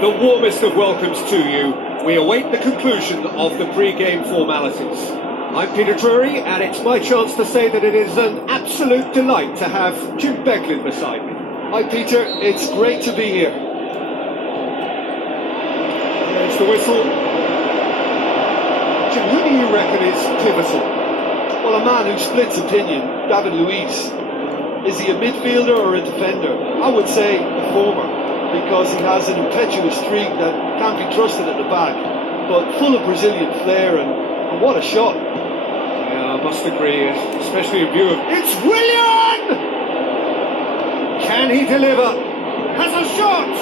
The warmest of welcomes to you. We await the conclusion of the pre-game formalities. I'm Peter Drury, and it's my chance to say that it is an absolute delight to have Jim Beglin beside me. Hi Peter, it's great to be here. There's the whistle. Jim, who do you reckon is pivotal? Well, a man who splits opinion, David Luiz. Is he a midfielder or a defender? I would say the former, because he has an impetuous streak that can't be trusted at the back, but full of Brazilian flair, and what a shot. Yeah, I must agree, especially in view of... It's Willian! Can he deliver? Has a shot!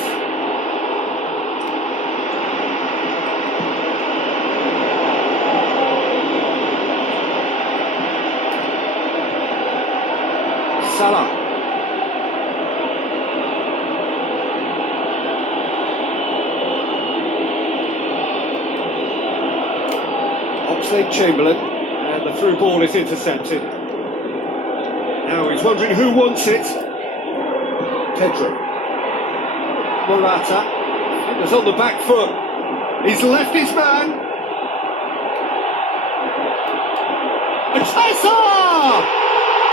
Salah. Oxlade-Chamberlain, and the through ball is intercepted. Now he's wondering who wants it. Pedro. Morata. Fingers on the back foot. He's left his man. Atessa!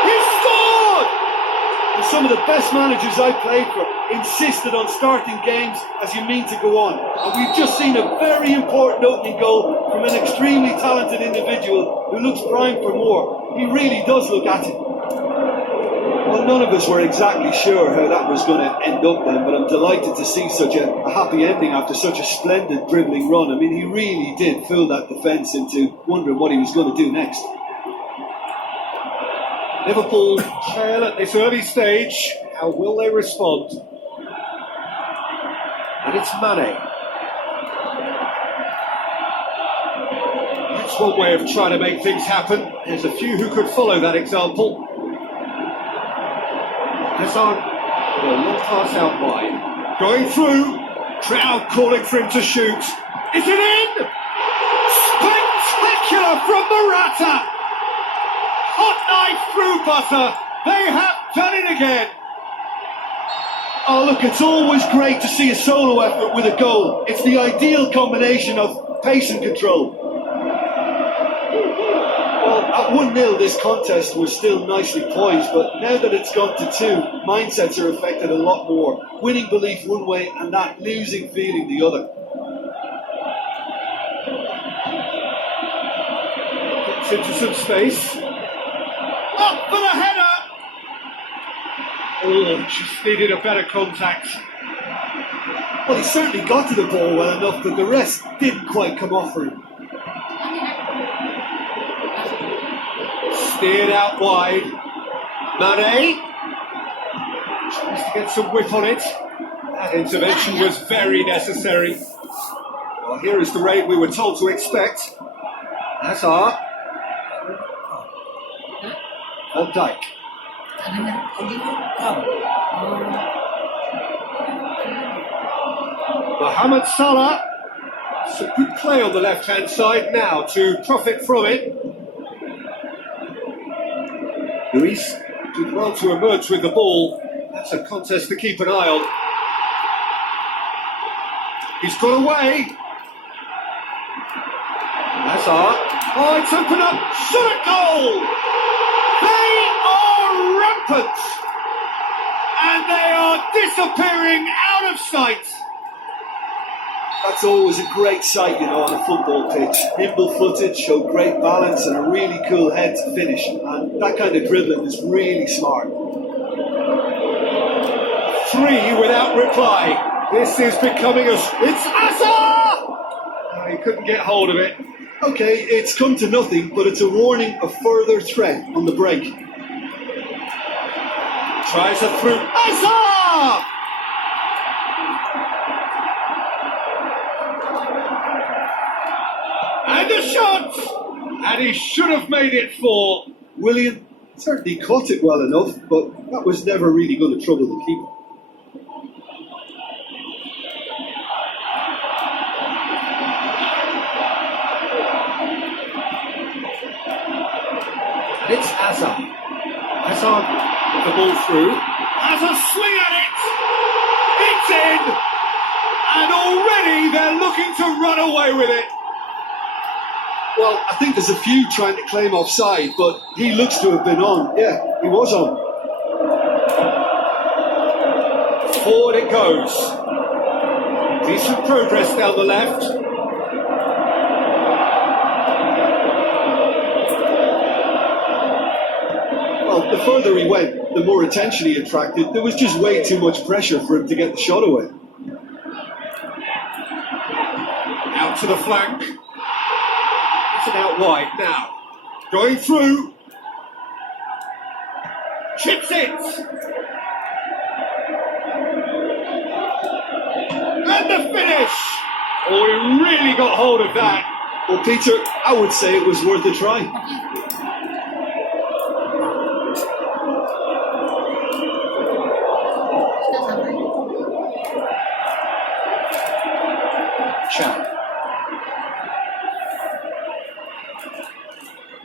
He scored! And some of the best managers I played for insisted on starting games as you mean to go on. And we've just seen a very important opening goal from an extremely talented individual who looks primed for more. He really does look at it. Well, none of us were exactly sure how that was going to end up then, but I'm delighted to see such a happy ending after such a splendid dribbling run. I mean, he really did fool that defence into wondering what he was going to do next. Liverpool trail at this early stage. How will they respond? And it's Mane. That's one way of trying to make things happen. There's a few who could follow that example. Hazard, a long pass out wide. Going through. Crowd calling for him to shoot. Is it in? Spectacular from Morata. Hot knife through butter. They have done it again. Oh look, it's always great to see a solo effort with a goal. It's the ideal combination of pace and control. Well, at 1-0 this contest was still nicely poised, but now that it's gone to 2, mindsets are affected a lot more. Winning belief one way and that losing feeling the other. Gets into some space. Up for the header! Oh, just needed a better contact. Well, he certainly got to the ball well enough, but the rest didn't quite come off for him. Steered out wide. Mane tries to get some whip on it. That intervention was very necessary. Well, here is the raid we were told to expect. Hazard. Van Dijk. Mohamed Salah. Some good play on the left-hand side now to profit from it. Luis did well to emerge with the ball. That's a contest to keep an eye on. He's got away. Hazard. Oh, it's open up. Shot at goal. They are rampant. And they are disappearing out of sight. That's always a great sight, you know, on a football pitch. Nimble-footed, show great balance and a really cool head to finish. And that kind of dribbling is really smart. 3 without reply. This is becoming a... It's Hazard! Oh, he couldn't get hold of it. Okay, it's come to nothing, but it's a warning of further threat on the break. Tries it through. Hazard! And a shot! And he should have made it 4. Willian certainly caught it well enough, but that was never really going to trouble the keeper. It's Hazard. Hazard with the ball through. Has a swing at it! It's in! And already they're looking to run away with it. Well, I think there's a few trying to claim offside, but he looks to have been on. Yeah, he was on. Forward it goes. Decent progress down the left. Well, the further he went, the more attention he attracted. There was just way too much pressure for him to get the shot away. Out to the flank. It's an out wide now. Going through. Chips it. And the finish. Oh, he really got hold of that. Well, Peter, I would say it was worth a try. Cara.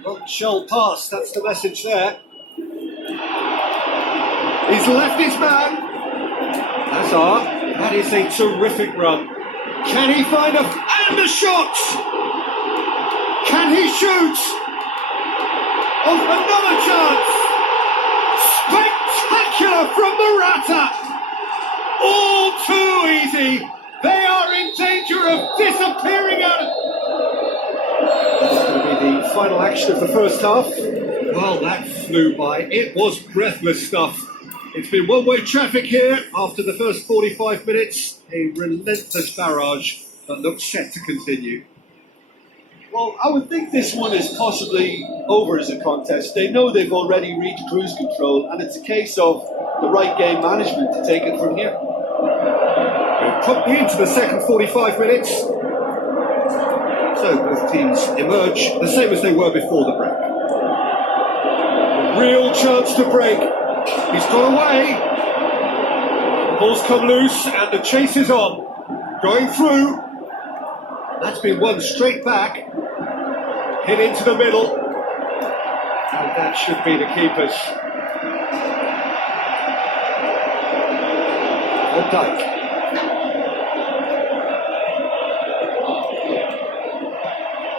Not shell pass, that's the message there. He's left his man. Hazard, that is a terrific run. Can he find and a shot? Can he shoot? Oh, another chance. Spectacular from Morata. All too easy. They are in danger of disappearing out of... That's going to be the final action of the first half. Well, that flew by. It was breathless stuff. It's been one-way traffic here after the first 45 minutes. A relentless barrage that looks set to continue. Well, I would think this one is possibly over as a contest. They know they've already reached cruise control, and it's a case of the right game management to take it from here. Promptly into the second 45 minutes. So both teams emerge the same as they were before the break. A real chance to break. He's got away. The ball's come loose and the chase is on. Going through. That's been won straight back. Hit into the middle. And that should be the keepers. Van Dijk.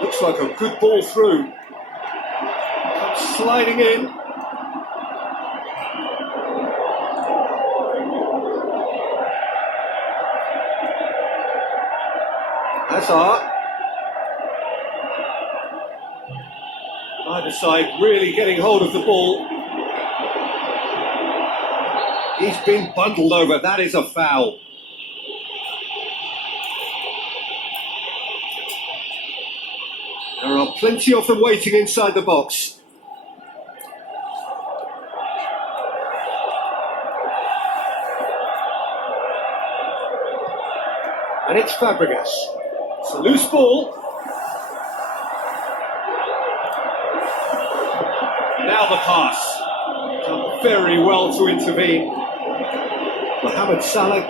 Looks like a good ball through. Comes sliding in. Hazard. Either side really getting hold of the ball. He's been bundled over. That is a foul. There are plenty of them waiting inside the box. And it's Fabregas. It's a loose ball. Now the pass. Done very well to intervene. Mohamed Salah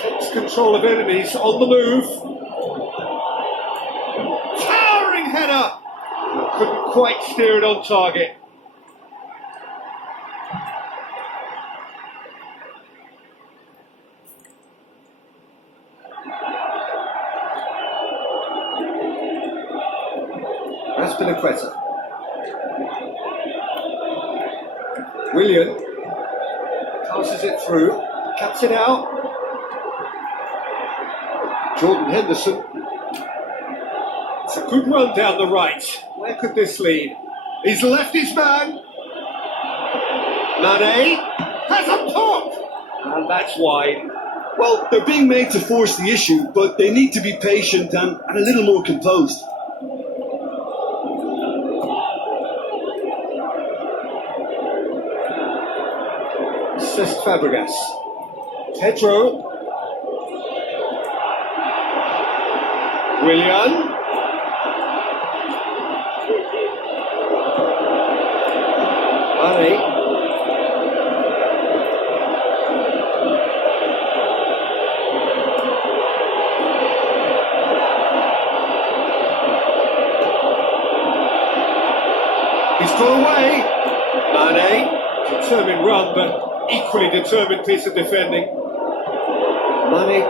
takes control of it and he's on the move. Towering header. Couldn't quite steer it on target. Aspilicueta. Willian passes it through, cuts it out. Jordan Henderson. It's a good run down the right. Where could this lead? He's left his man. Mane has a pop, and that's wide. Well, they're being made to force the issue, but they need to be patient and a little more composed. Cesc Fabregas. Pedro. Willian. Mane. He's gone away. Mane. Determined run, but equally determined piece of defending. Mane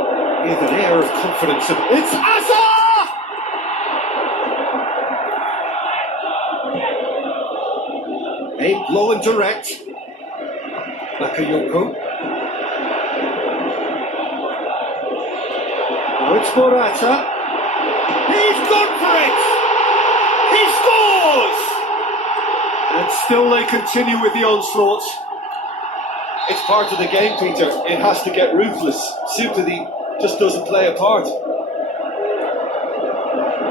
with an air of confidence. It's Azar! Aimed low and direct. Bakayoko. Now it's Morata. He's gone for it! He scores! And still they continue with the onslaught. It's part of the game, Peter. It has to get ruthless. Sympathy just doesn't play a part.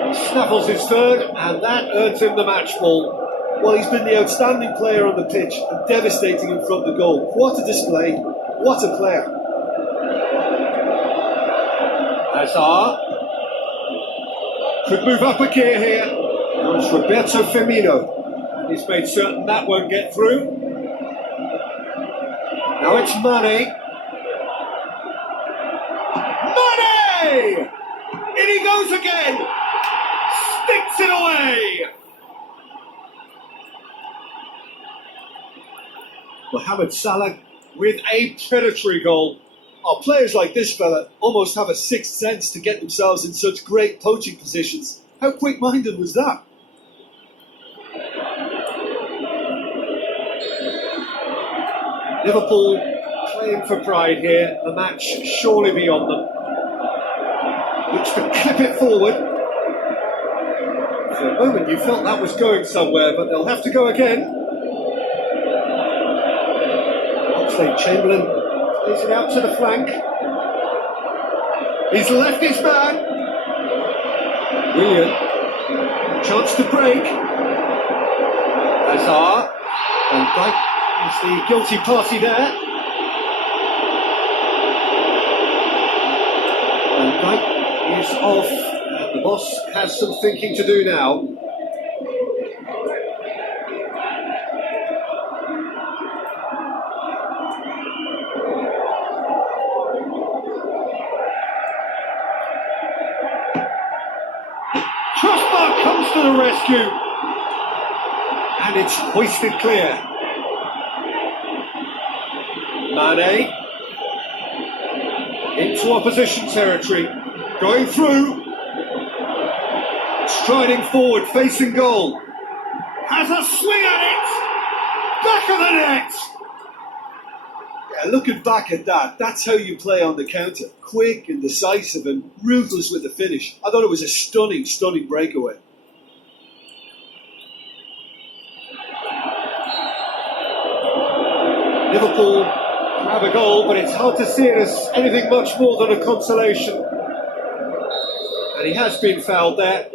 He snaffles his third, and that earns him the match ball. Well, he's been the outstanding player on the pitch and devastating in front of the goal. What a display. What a player. Hazard could move up a gear here. Now it's Roberto Firmino. He's made certain that won't get through. Now it's Mane. Mane! In he goes again! Sticks it away! Mohamed Salah with a predatory goal. Oh, players like this fella almost have a sixth sense to get themselves in such great poaching positions. How quick-minded was that? Liverpool playing for pride here. The match surely beyond them. Looks to clip it forward. For a moment you felt that was going somewhere, but they'll have to go again. Oxlade-Chamberlain plays it out to the flank. He's left his man. Willian. Chance to break. Hazard. And Dyke is the guilty party there. And Dyke is off. And the boss has some thinking to do now. Comes to the rescue, and it's hoisted clear. Mane into opposition territory, going through, striding forward, facing goal. Has a swing at it, back of the net. Yeah, looking back at that, that's how you play on the counter. Quick and decisive and ruthless with the finish. I thought it was a stunning, stunning breakaway. Liverpool grab a goal, but it's hard to see it as anything much more than a consolation. And he has been fouled there.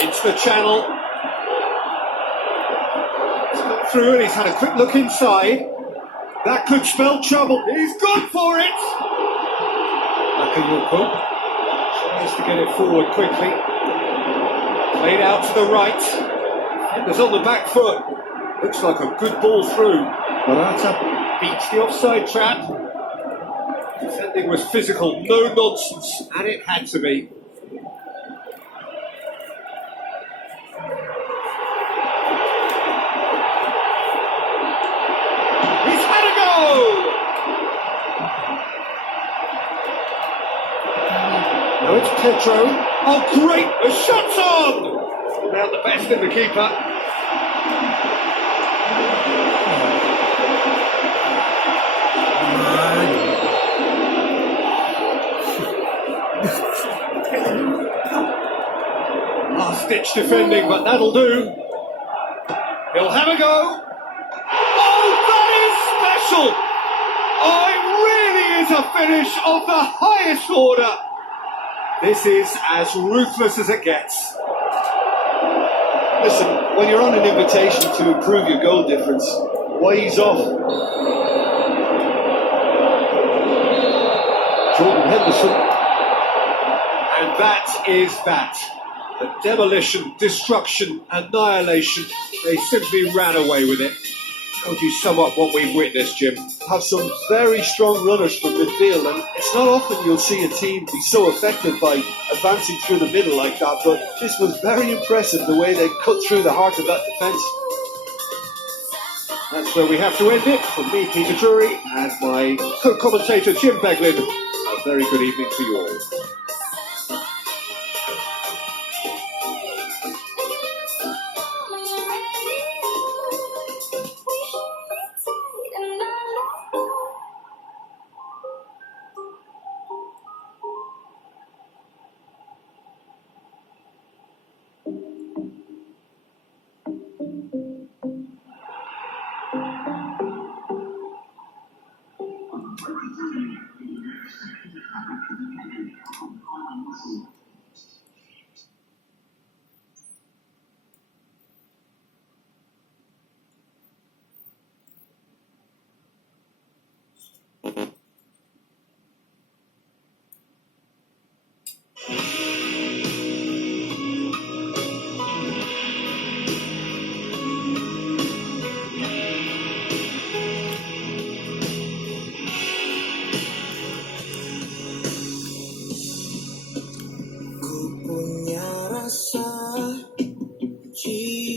Into the channel. Through, and he's had a quick look inside. That could spell trouble. He's gone for it. Bakayoko tries to get it forward quickly. Played out to the right. Defender's on the back foot. Looks like a good ball through. Morata beats the offside trap. Defending was physical, no nonsense, and it had to be. Now it's Petro. Oh, great! The shot's on! Now the best in the keeper. Last-ditch defending, but that'll do. He'll have a go. Oh, that is special! Oh, it really is a finish of the highest order. This is as ruthless as it gets. Listen, when you're on an invitation to improve your goal difference, why ease off? Jordan Henderson. And that is that. The demolition, destruction, annihilation. They simply ran away with it. How would you sum up what we've witnessed, Jim? Have some very strong runners from midfield, and it's not often you'll see a team be so effective by advancing through the middle like that, but this was very impressive the way they cut through the heart of that defence. That's where we have to end it. From me, Peter Drury, and my co-commentator, Jim Beglin. A very good evening to you all. Thank you.